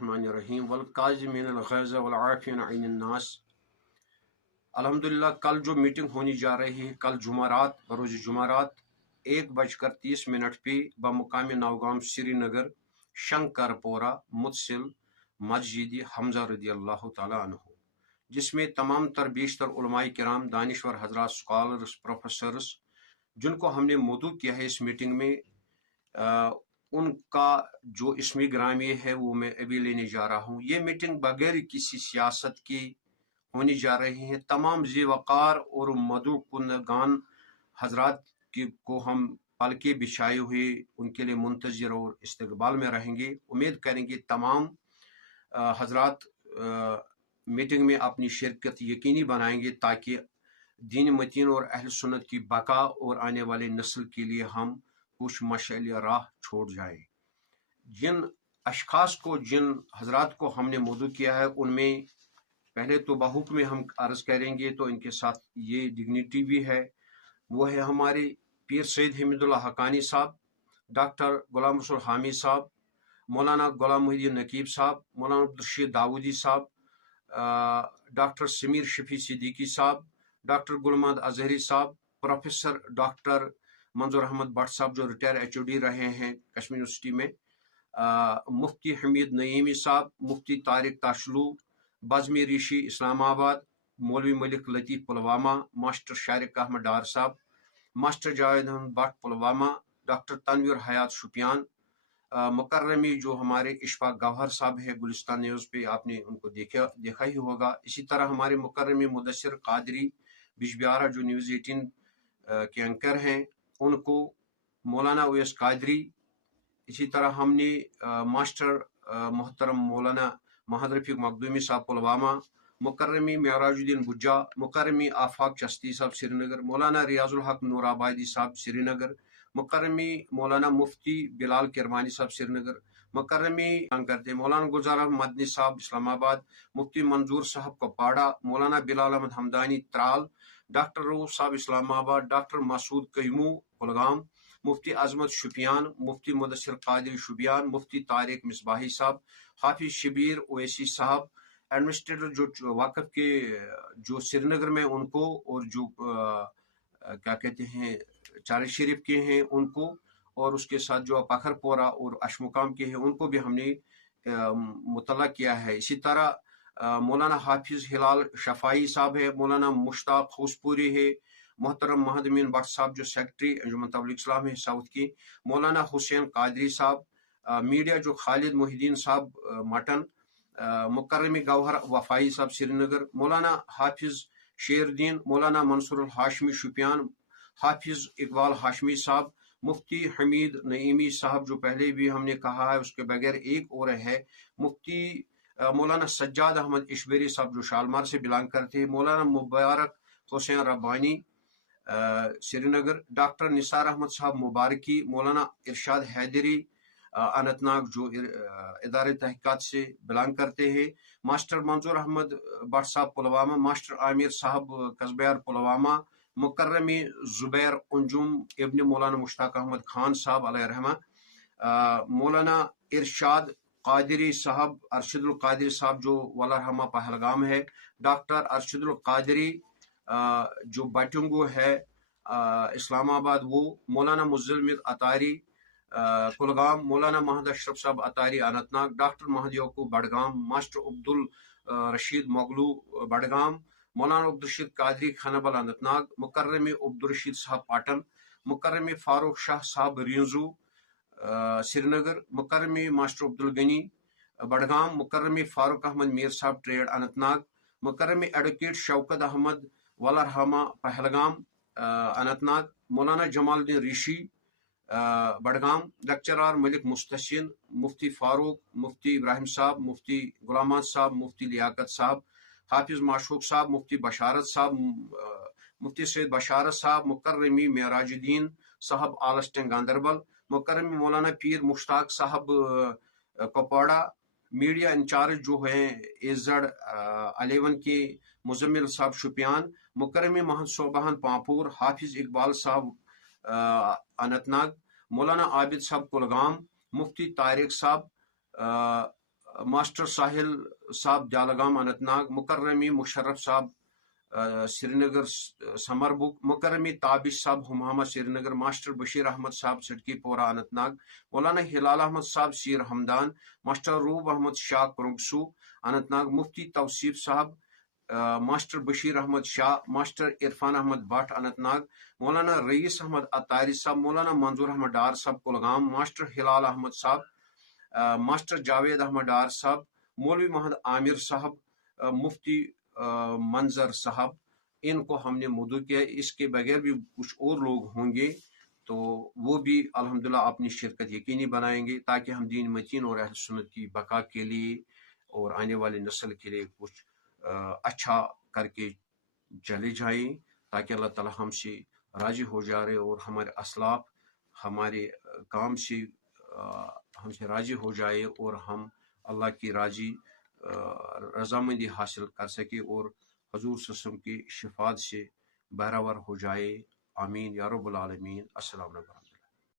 बिस्मिल्लाहिर्रहमानिर्रहीम वल गैज़ वल आफ़ीना अनिन नास। अल्हम्दुलिल्लाह, कल जो मीटिंग होने जा रही है, कल जुमारात बरोज़ जुमारात 1:30 पे बमुकाम नवगाम श्रीनगर शंकरपोरा मुतसिल मस्जिद हमजा रज़ियल्लाहु ताला अन्हु, जिसमें तमाम तर बेशतर उलमाए किराम, दानिश्वर हजरात, स्कॉलर्स, प्रोफेसर्स जिनको हमने मौदू किया है इस मीटिंग में, उनका जो इसमी ग्रामी है वो मैं अभी लेने जा रहा हूँ। ये मीटिंग बगैर किसी सियासत की होने जा रही है। तमाम ज़ी-वक़ार और मदू कुंदगान हजरात को हम पलके बिछाए हुए उनके लिए मुंतज़िर और इस्तकबाल में रहेंगे। उम्मीद करेंगे तमाम हजरात मीटिंग में अपनी शिरकत यकीनी बनाएंगे ताकि दीन मतीन और अहल सुन्नत की बका और आने वाली नस्ल के लिए हम कुछ मशाइल राह छोड़ जाएं। जिन अशखास को, जिन हजरात को हमने मौदू किया है, उनमें पहले तो बहुक में हम अर्ज करेंगे तो इनके साथ ये डिग्निटी भी है। वो है हमारे पीर सैयद हमीदुल्लाह हक्कानी साहब, डॉक्टर गुलाम रसूल हामिद साहब, मौलाना गुलाम मुहीद्दीन नकीब साहब, मौलाना अब्दुल रशीद दाऊदी साहब, डॉक्टर समीर शफी सिद्दीकी साहब, डॉक्टर गुलमद अजहरी साहब, प्रोफेसर डॉक्टर मंजूर अहमद भट्ट साहब जो रिटायर HOD रहे हैं कश्मीर यूनिवर्सिटी में, मुफ्ती हमीद नईमी साहब, मुफ्ती तारिक ताशलू बज़मी ऋषि इस्लामाबाद, मौलवी मलिक लतीफ़ पुलवामा, मास्टर शारिक अहमद डार साहब, मास्टर जावेद अहमद भट्ट पुलवामा, डॉक्टर तनवीर हयात शुपियान, मुकर्रमी जो हमारे इशफाक गौहर साहब है गुलिस्तान न्यूज़ पे, आपने उनको देखा ही होगा। इसी तरह हमारे मुकर्रमी मुदस्सिर कादरी बिजबियारा जो न्यूज़ 18 के एंकर हैं, उनको, मौलाना उवैस कादरी। इसी तरह हमने मास्टर मोहतरम मौलाना महद रफीक मखदूमी साहब पुलवामा, मुकर्रमी मेराजुद्दीन बुज्जा, मुकर्रमी आफाक चश्ती साहब श्रीनगर, मौलाना रियाजुल हक नूराबादी साहब श्रीनगर, मुकर्रमी मौलाना मुफ्ती बिलाल किरमानी साहब श्रीनगर, मुकर्रमी करते मौलाना गुलजार मदनी साहब इस्लामाबाद, मुफ्ती मंजूर साहब कपाड़ा, मौलाना बिलाल अहमद हमदानी त्राल, डॉक्टर रऊफ साहब इस्लामाबाद, डॉक्टर मसूद कैमू कुलगाम, मुफ्ती अजमत शुपियान, मुफ्ती मुदस्सिर कादरी शुपियान, मुफ्ती तारिक मिसबाही साहब, हाफिज शबीर ओवैसी साहब, एडमिनिस्ट्रेटर जो वाकफ के जो श्रीनगर में उनको, और जो क्या कहते हैं चार शरीफ के हैं उनको, और उसके साथ जो पखरपोरा और अशमुकाम के हैं उनको भी हमने मुतल्ला किया है। इसी तरह मौलाना हाफिज हिलाल शफाई साहब है, मौलाना मुश्ताक खूसपुरी है, मोहतरम महद अमीन भट्ट साहब जो सेक्रेटरी अंजुमन तबलीग इस्लाम है साउथ की, मौलाना हुसैन कादरी साहब, मीडिया जो खालिद मोहिद्दीन साहब मटन, मुकर्रमी गौहर वफाई साहब श्रीनगर, मौलाना हाफिज शेरदीन, मौलाना मंसूर हाशमी शुपियान, हाफिज इकबाल हाशमी साहब, मुफ्ती हमीद नईमी साहब जो पहले भी हमने कहा है, उसके बगैर एक और है मुफ्ती मौलाना सज्जाद अहमद इशबरी साहब जो शालमार से बिलोंग करते हैं, मौलाना मुबारक हुसैन रब्बानी श्रीनगर, डॉक्टर निसार अहमद साहब मुबारकी, मौलाना इरशाद हैदरी अनंतनाग जो इदारे तहकीकात से बिलोंग करते हैं, मास्टर मंजूर अहमद भट्ट साहब पुलवामा, मास्टर आमिर साहब कस्बयार पुलवामा, मुकर्रमी जुबैर अंजुम इब्न मौलाना मुश्ताक अहमद खान साहब अलैहिर्रहमा, मौलाना इरशाद कादरी साहब, अरशदुल कादरी साहब जो वलरहमा पहलगाम है, डॉक्टर अरशदुल कादरी जो बटुंगो है इस्लामाबाद वो, मौलाना मुज़्ज़मिल अतारी कुलगाम, मौलाना महद अशरफ साहब अतारी अनंतनाग, डॉक्टर महद यकूब बडगाम, मास्टर अब्दुल रशीद मोगलू बडगाम, मौलाना अब्दुल रशीद कादरी खानाबल अनंतनाग, मुकर्रमी अब्दुल रशीद साहब पाटन, मुकर्रमी फारूक शाह साहब रिंजू श्रीनगर, मुकर्रमी मास्टर अब्दुल गनी बडगाम, मुकर्रमी फारूक अहमद मीर साहब ट्रेड अनंतनाग, मुकर्रमी एडवोकेट शौकत अहमद वलरहमा पहलगाम अनंतनाग, मौलाना जमालुद्दीन ऋषि बडगाम, लेक्चरर मलिक मुस्तहसिन, मुफ्ती फारूक, मुफ्ती इब्राहिम साहब, मुफ्ती गुलाम साहब, मुफ्ती लियाकत साहब, हाफिज माशूक साहब, मुफ्ती बशारत साहब, मुफ्ती सैयद बशारत साहब, मुकर्रमी मेराजुद्दीन साहब आलस्टन गांधरबल, मुकर्रमी मौलाना पीर मुश्ताक साहब कपवाड़ा, मीडिया इंचार्ज जो हैं AZ11 के मुजम्मिल साहब शुपियान, मुकर्रमी महद सोबहान पांपुर, हाफिज इकबाल साहब अनंतनाग, मौलाना आबिद साहब कुलगाम, मुफ्ती तारिक साहब मास्टर साहिल साहब जालगाम अनंतनाग, मुकर्रमी मुशर्रफ साहब श्रीनगर समर बुक, मुकर्रमी ताबिश साहब हुमामा श्रीनगर, मास्टर बशीर अहमद साहब सिडकी पोरा अनंतनाग, मौलाना हिलाल अहमद साहब सीर हमदान, मास्टर रूब अहमद शाह कुरुगसू अनंतनाग, मुफ्ती तौसीफ साहब, मास्टर बशीर अहमद शाह, मास्टर इरफान अहमद भट्ट अनंतनाग, मौलाना रईस अहमद अतारी साहब, मौलाना मंजूर अहमद डार साहब कुलगाम, मास्टर हिलाल अहमद साहब, मास्टर जावेद अहमद डार साहब, मौलवी मोहम्मद आमिर साहब, मुफ्ती मंजर साहब, इनको हमने मदऊ किया। इसके बगैर भी कुछ और लोग होंगे तो वो भी अल्हम्दुलिल्लाह अपनी शिरकत यकीनी बनाएंगे, ताकि हम दीन मतीन और अहल सुन्नत की बका के लिए और आने वाली नस्ल के लिए कुछ अच्छा करके चले जाएं, ताकि अल्लाह ताला हमसे राजी हो जा रहे और हमारे असलाफ हमारे काम से हमसे राजी हो जाए और हम अल्लाह की रजामंदी हासिल कर सके और हजूर सल्लल्लाहु अलैहि वसल्लम की शिफात से बहरावर हो जाए। आमीन या रब्बुल आलमीन। अस्सलाम वालेकुम।